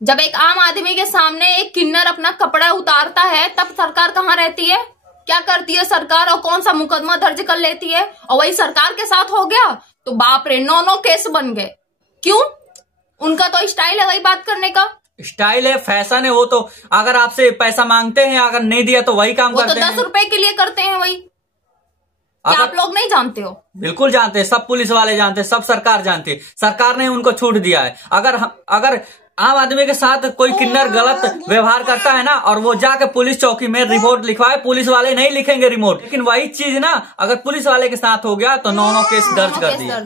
जब एक आम आदमी के सामने एक किन्नर अपना कपड़ा उतारता है तब सरकार कहाँ रहती है? क्या करती है सरकार? और कौन सा मुकदमा दर्ज कर लेती है? और वही सरकार के साथ हो गया तो बाप रे 9 केस बन गए। क्यों? उनका तो स्टाइल है वही बात करने का, स्टाइल है, फैशन है। वो तो अगर आपसे पैसा मांगते हैं, अगर नहीं दिया तो वही काम करते हैं। वो तो 10 रुपए के लिए करते हैं वही। क्या आप लोग नहीं जानते हो? बिल्कुल जानते हैं, सब पुलिस वाले जानते हैं, सब सरकार जानती है। सरकार ने उनको छूट दिया है। अगर आम आदमी के साथ कोई किन्नर गलत व्यवहार करता है ना, और वो जाके पुलिस चौकी में रिपोर्ट लिखवाए, पुलिस वाले नहीं लिखेंगे रिपोर्ट, लेकिन वही चीज ना अगर पुलिस वाले के साथ हो गया तो 9 केस दर्ज कर दिए।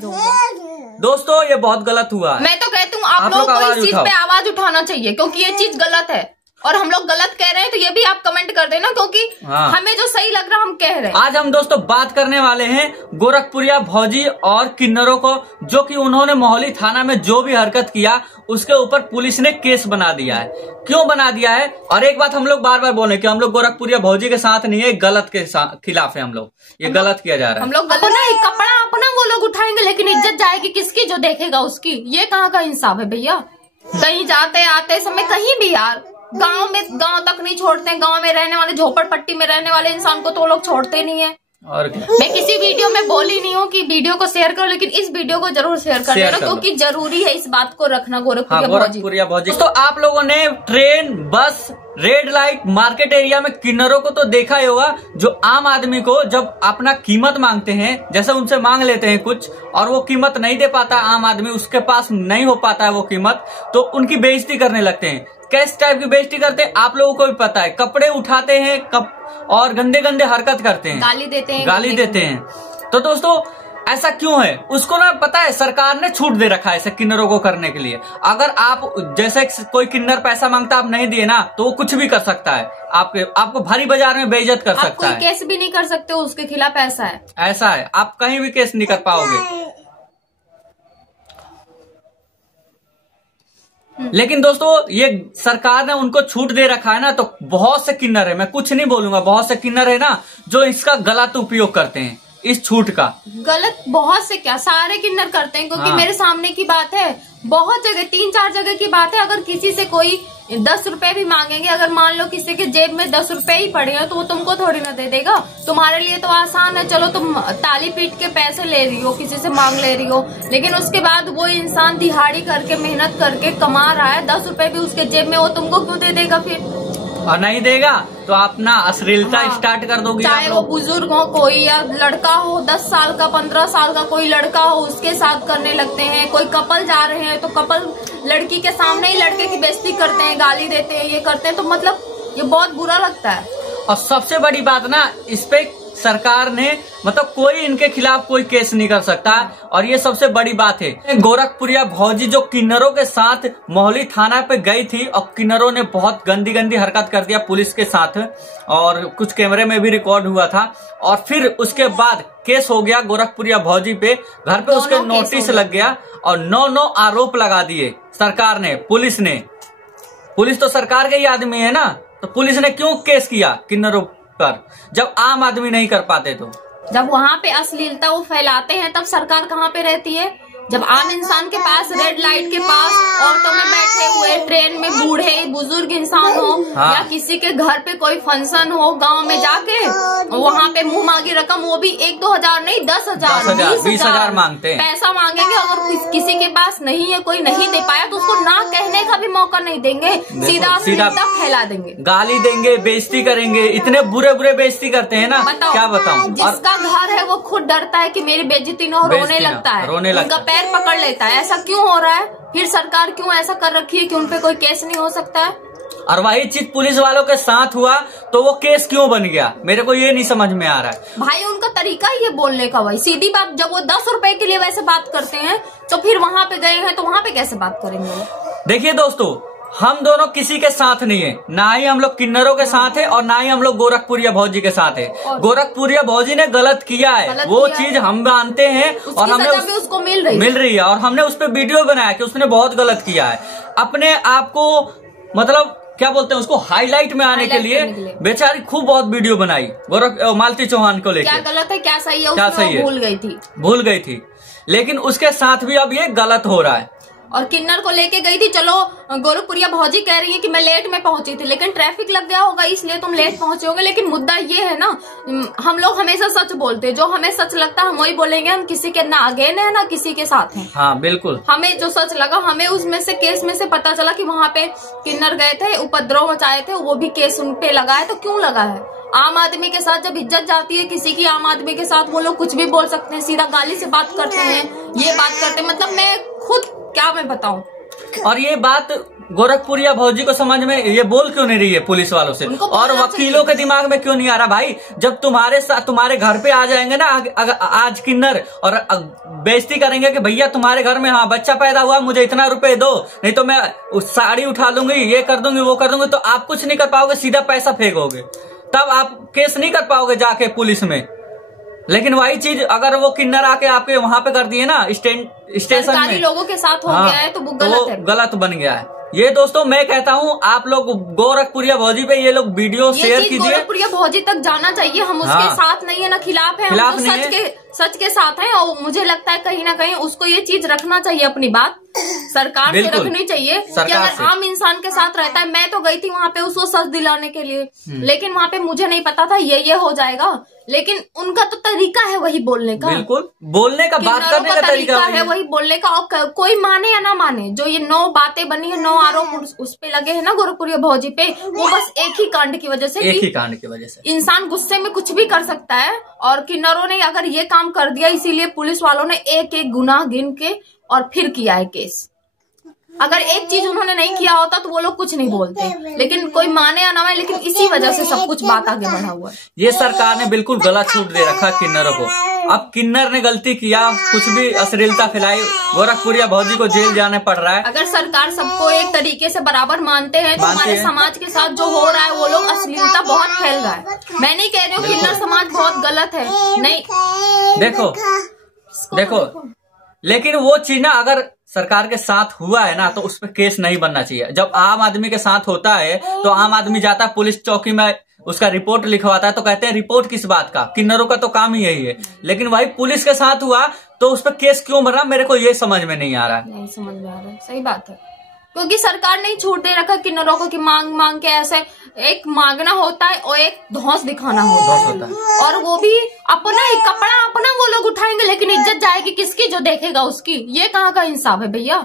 दोस्तों ये बहुत गलत हुआ है। मैं तो कहती हूँ आप लोगों को इस चीज पे आवाज उठाना चाहिए, क्योंकि ये चीज गलत है और हम लोग गलत कह रहे हैं तो ये भी आप कमेंट कर देना, क्योंकि हमें जो सही लग रहा हम कह रहे हैं। आज हम दोस्तों बात करने वाले हैं गोरखपुरिया भौजी और किन्नरों को, जो कि उन्होंने मोहाली थाना में जो भी हरकत किया उसके ऊपर पुलिस ने केस बना दिया है। क्यों बना दिया है? और एक बात हम लोग बार बार बोले कि हम लोग गोरखपुरिया भौजी के साथ नहीं है, गलत के खिलाफ है। हम लोग ये गलत किया जा रहा है। हम लोग कपड़ा अपना वो लोग उठाएंगे, लेकिन इज्जत जाएगी किसकी? जो देखेगा उसकी। ये कहाँ का इंसाफ है भैया? कहीं जाते आते समय कहीं भी यार, गांव तक नहीं छोड़ते। गांव में रहने वाले, झोपड़पट्टी में रहने वाले इंसान को तो वो लोग छोड़ते नहीं है। और मैं किसी वीडियो में बोली नहीं हूँ कि वीडियो को शेयर करो, लेकिन इस वीडियो को जरूर शेयर कर देना, क्योंकि जरूरी है इस बात को रखना। गोरखपुरिया भौजी तो आप लोगों ने ट्रेन, बस, रेड लाइट, मार्केट एरिया में किन्नरों को तो देखा ही होगा, जो आम आदमी को जब अपना कीमत मांगते हैं, जैसे उनसे मांग लेते हैं कुछ और वो कीमत नहीं दे पाता, आम आदमी उसके पास नहीं हो पाता है वो कीमत, तो उनकी बेइज्जती करने लगते हैं। किस टाइप की बेइज्जती करते हैं आप लोगों को भी पता है। कपड़े उठाते हैं और गंदे गंदे हरकत करते हैं, गाली देते हैं। तो दोस्तों ऐसा क्यों है? उसको ना पता है सरकार ने छूट दे रखा है ऐसे किन्नरों को करने के लिए। अगर आप जैसे कोई किन्नर पैसा मांगता आप नहीं दिए ना तो वो कुछ भी कर सकता है, आपको भारी बाजार में बेइज्जत कर सकता है। केस भी नहीं कर सकते उसके खिलाफ। ऐसा है आप कहीं भी केस नहीं कर पाओगे। लेकिन दोस्तों ये सरकार ने उनको छूट दे रखा है ना, तो बहुत से किन्नर है, मैं कुछ नहीं बोलूंगा, बहुत से किन्नर है ना जो इसका गलत उपयोग करते हैं, इस छूट का। गलत बहुत से क्या, सारे किन्नर करते हैं, क्योंकि मेरे सामने की बात है, बहुत जगह 3-4 जगह की बात है। अगर किसी से कोई 10 रुपए भी मांगेंगे, अगर मान लो किसी के जेब में 10 रुपए ही पड़े हैं तो वो तुमको थोड़ी ना दे देगा। तुम्हारे लिए तो आसान है, चलो तुम ताली पीट के पैसे ले रही हो, किसी से मांग ले रही हो, लेकिन उसके बाद वो इंसान दिहाड़ी करके मेहनत करके कमा रहा है, 10 रुपए भी उसके जेब में, वो तुमको क्यों दे देगा फिर? और नहीं देगा तो अपना अश्लीलता स्टार्ट कर दोगे। चाहे वो बुजुर्ग हो कोई, या लड़का हो 10 साल का, 15 साल का कोई लड़का हो, उसके साथ करने लगते हैं। कोई कपल जा रहे हैं तो कपल लड़की के सामने ही लड़के की बेइज्जती करते हैं, गाली देते हैं, ये करते हैं, तो मतलब ये बहुत बुरा लगता है। और सबसे बड़ी बात ना, इस पे सरकार ने मतलब कोई इनके खिलाफ कोई केस नहीं कर सकता, और ये सबसे बड़ी बात है। गोरखपुरिया भौजी जो किन्नरों के साथ मोहाली थाना पे गई थी और किन्नरों ने बहुत गंदी गंदी हरकत कर दिया पुलिस के साथ, और कुछ कैमरे में भी रिकॉर्ड हुआ था, और फिर उसके बाद केस हो गया गोरखपुरिया भौजी पे, घर पे उसके नोटिस लग गया और 9 आरोप लगा दिए सरकार ने, पुलिस ने। पुलिस तो सरकार के ही आदमी है ना, तो पुलिस ने क्यों केस किया किन्नरों पर, जब आम आदमी नहीं कर पाते? तो जब वहाँ पे अश्लीलता वो फैलाते हैं तब सरकार कहाँ पे रहती है? जब आम इंसान के पास, रेड लाइट के पास, ऑटो में बैठे हुए, ट्रेन में बूढ़े बुजुर्ग इंसान हो, या किसी के घर पे कोई फंक्शन हो, गांव में जाके वहाँ पे मुंह मांगी रकम, वो भी 1-2 हजार नहीं, 10,000 20,000 मांगते हैं, पैसा मांगेंगे। अगर किसी के पास नहीं है, कोई नहीं दे पाया, तो उसको ना कहने का भी मौका नहीं देंगे, सीधा फैला देंगे, गाली देंगे, बेइज्जती करेंगे। इतने बुरे बेइज्जती करते हैं ना, क्या बताऊं। जिसका घर है वो खुद डरता है कि मेरी बेइज्जती न हो, रोने लगता है, पैर पकड़ लेता है। ऐसा क्यों हो रहा है? फिर सरकार क्यों ऐसा कर रखी है कि उनपे कोई केस नहीं हो सकता है? और वही चीज पुलिस वालों के साथ हुआ तो वो केस क्यों बन गया, मेरे को ये नहीं समझ में आ रहा है। भाई उनका तरीका ही है बोलने का, भाई सीधी बात। जब वो 10 रुपए के लिए वैसे बात करते हैं तो फिर वहाँ पे गए हैं तो वहाँ पे कैसे बात करेंगे? देखिए दोस्तों, हम दोनों किसी के साथ नहीं है, ना ही हम लोग किन्नरों के साथ है और ना ही हम लोग गोरखपुरिया भौजी के साथ है। गोरखपुरिया भौजी ने गलत किया है, वो चीज हम मानते हैं और हमें उसको मिल रही है, और हमने उस पर वीडियो बनाया कि उसने बहुत गलत किया है। अपने आप को मतलब क्या बोलते हैं उसको, हाईलाइट में आने के लिए बेचारी खूब बहुत वीडियो बनाई मालती चौहान को लेकर। क्या गलत है क्या सही है, क्या सही है, भूल गई थी। लेकिन उसके साथ भी अब ये गलत हो रहा है। और किन्नर को लेके गई थी। चलो गोरखपुरिया भौजी कह रही है कि मैं लेट में पहुंची थी, लेकिन ट्रैफिक लग गया होगा इसलिए तुम लेट पहुंचे होगे। लेकिन मुद्दा ये है ना, हम लोग हमेशा सच बोलते हैं, जो हमें सच लगता है हम वही बोलेंगे। हम किसी के ना अगेन है ना किसी के साथ हैं। हाँ बिल्कुल, हमें जो सच लगा, हमें उसमें से केस में से पता चला कि वहां पे किन्नर गए थे, उपद्रव मचाए थे, वो भी केस उन पे लगा है। तो क्यों लगा है? आम आदमी के साथ जब इज्जत जाती है किसी की, आम आदमी के साथ वो लोग कुछ भी बोल सकते हैं, सीधा गाली से बात करते हैं, ये बात करते हैं। मतलब मैं खुद क्या मैं बताऊं। और ये बात गोरखपुरिया भौजी को समझ में ये बोल क्यों नहीं रही है पुलिस वालों से, और वकीलों के दिमाग में क्यों नहीं आ रहा? भाई जब तुम्हारे साथ तुम्हारे घर पे आ जाएंगे ना आज किन्नर और बेइज्जती करेंगे कि भैया तुम्हारे घर में हाँ बच्चा पैदा हुआ, मुझे इतना रुपए दो, नहीं तो मैं उस साड़ी उठा लूंगी, ये कर दूंगी, वो कर दूंगी, तो आप कुछ नहीं कर पाओगे, सीधा पैसा फेंकोगे, तब आप केस नहीं कर पाओगे जाके पुलिस में। लेकिन वही चीज अगर वो किन्नर आके आपके वहां पे कर दिए ना स्टेशन में, लोगों के साथ हो गया है तो वो गलत है, गलत बन गया है। ये दोस्तों मैं कहता हूँ आप लोग गोरखपुरिया भौजी पे ये लोग वीडियो शेयर कीजिए। गोरखपुरिया भौजी तक जाना चाहिए। हम उसके साथ नहीं है ना खिलाफ है, हम तो सच के साथ हैं। और मुझे लगता है कहीं ना कहीं उसको ये चीज रखना चाहिए, अपनी बात सरकार से रखनी चाहिए कि अगर आम इंसान के साथ रहता है। मैं तो गई थी वहां पे उसको सच दिलाने के लिए, लेकिन वहां पे मुझे नहीं पता था ये हो जाएगा। लेकिन उनका तो तरीका है वही बोलने का, बिल्कुल बोलने का, बात करने का तरीका है वही बोलने का। और कोई माने या ना माने, जो ये 9 बातें बनी है, 9 आरोप उस पे लगे हैं ना गोरखपुरिया भौजी पे, वो बस एक ही कांड की वजह से, एक ही कांड की वजह से इंसान गुस्से में कुछ भी कर सकता है। और किन्नरों ने अगर ये काम कर दिया, इसीलिए पुलिस वालों ने एक एक गुनाह गिन के और फिर किया है केस। अगर एक चीज उन्होंने नहीं किया होता तो वो लोग कुछ नहीं बोलते, लेकिन कोई माने या ना माने, लेकिन इसी वजह से सब कुछ बात आगे बढ़ा हुआ है। ये सरकार ने बिल्कुल गलत छूट दे रखा किन्नरों को। अब किन्नर ने गलती किया, कुछ भी अश्लीलता फैलाई, गोरखपुरिया भौजी को जेल जाने पड़ रहा है। अगर सरकार सबको एक तरीके से बराबर मानते हैं तो हमारे समाज के साथ जो हो रहा है, वो लोग अश्लीलता बहुत फैल रहा है। मैं नहीं कह रही हूँ किन्नर समाज बहुत गलत है, नहीं, देखो लेकिन वो चीज ना अगर सरकार के साथ हुआ है ना तो उस पर केस नहीं बनना चाहिए। जब आम आदमी के साथ होता है तो आम आदमी जाता है पुलिस चौकी में, उसका रिपोर्ट लिखवाता है, तो कहते हैं रिपोर्ट किस बात का, किन्नरों का तो काम ही यही है। लेकिन वही पुलिस के साथ हुआ तो उस पर केस क्यों बन रहा, मेरे को ये समझ में नहीं आ रहा है। नहीं समझ में आ रहा है, सही बात है, क्योंकि सरकार ने छूट दे रखा किन्नरों को कि मांग मांग के ऐसे एक मांगना होता है और एक धौंस दिखाना होता है। और वो भी अपना ही कपड़ा अपना वो लोग उठाएंगे, लेकिन इज्जत जाएगी किसकी, जो देखेगा उसकी। ये कहाँ का इंसाफ है भैया?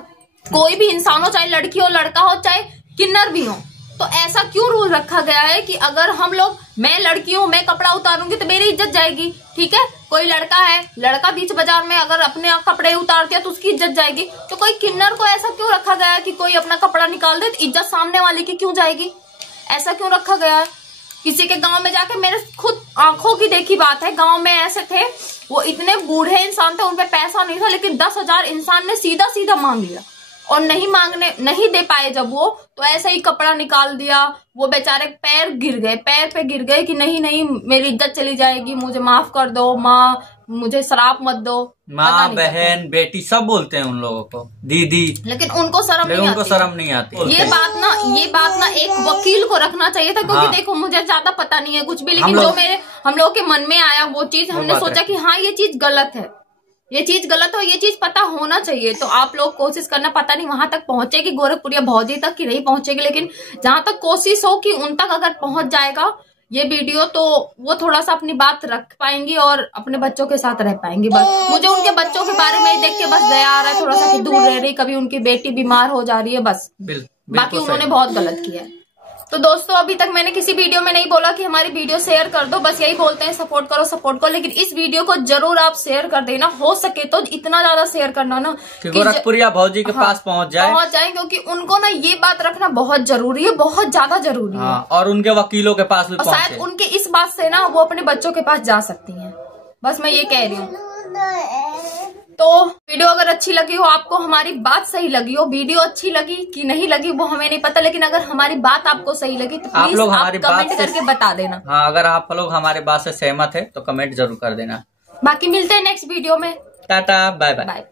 कोई भी इंसान हो, चाहे लड़की हो लड़का हो, चाहे किन्नर भी हो, तो ऐसा क्यों रूल रखा गया है कि अगर हम लोग, मैं लड़की हूँ, मैं कपड़ा उतारूंगी तो मेरी इज्जत जाएगी, ठीक है? कोई लड़का है, लड़का बीच बाजार में अगर अपने कपड़े उतार दिया तो उसकी इज्जत जाएगी। तो कोई किन्नर को ऐसा क्यों रखा गया है कि कोई अपना कपड़ा निकाल दे तो इज्जत सामने वाले की क्यों जाएगी? ऐसा क्यों रखा गया है? किसी के गांव में जाके, मेरे खुद आंखों की देखी बात है, गांव में ऐसे थे, वो इतने बूढ़े इंसान थे, उनपे पैसा नहीं था, लेकिन 10,000 इंसान ने सीधा सीधा मांग लिया और नहीं दे पाए जब वो, तो ऐसे ही कपड़ा निकाल दिया। वो बेचारे पैर पे गिर गए कि नहीं मेरी इज्जत चली जाएगी, मुझे माफ कर दो माँ, मुझे शराब मत दो। माँ बहन बेटी सब बोलते हैं उन लोगों को, दीदी, लेकिन उनको शर्म नहीं आती। ये बात ना एक वकील को रखना चाहिए था, क्योंकि देखो मुझे ज्यादा पता नहीं है कुछ भी, लेकिन जो हम लोगों के मन में आया वो चीज हमने सोचा कि हाँ ये चीज गलत है, ये चीज गलत हो, ये चीज पता होना चाहिए। तो आप लोग कोशिश करना, पता नहीं वहां तक पहुंचेगी गोरखपुरिया भौजी तक कि नहीं पहुंचेगी, लेकिन जहां तक कोशिश हो कि उन तक अगर पहुंच जाएगा ये वीडियो, तो वो थोड़ा सा अपनी बात रख पाएंगी और अपने बच्चों के साथ रह पाएंगी। बस मुझे उनके बच्चों के बारे में देख के बस दया आ रहा है थोड़ा सा कि दूर रह रही, कभी उनकी बेटी बीमार हो जा रही है, बस बाकी उन्होंने बहुत गलत किया है। तो दोस्तों अभी तक मैंने किसी वीडियो में नहीं बोला कि हमारी वीडियो शेयर कर दो, बस यही बोलते हैं सपोर्ट करो, लेकिन इस वीडियो को जरूर आप शेयर कर देना, हो सके तो इतना ज्यादा शेयर करना ना कि गोरखपुरिया भौजी के पास पहुंच जाए, क्योंकि उनको ना ये बात रखना बहुत जरूरी है, बहुत ज्यादा जरूरी है। और उनके वकीलों के पास भी पहुंचे। शायद उनके इस बात से ना वो अपने बच्चों के पास जा सकती है, बस मैं ये कह रही हूँ। तो वीडियो अगर अच्छी लगी हो, आपको हमारी बात सही लगी हो, वीडियो अच्छी लगी कि नहीं लगी वो हमें नहीं पता, लेकिन अगर हमारी बात आपको सही लगी तो प्लीज आप कमेंट करके बता देना। हाँ, अगर आप लोग हमारे बात से सहमत है तो कमेंट जरूर कर देना। बाकी मिलते हैं नेक्स्ट वीडियो में। Tata, bye bye.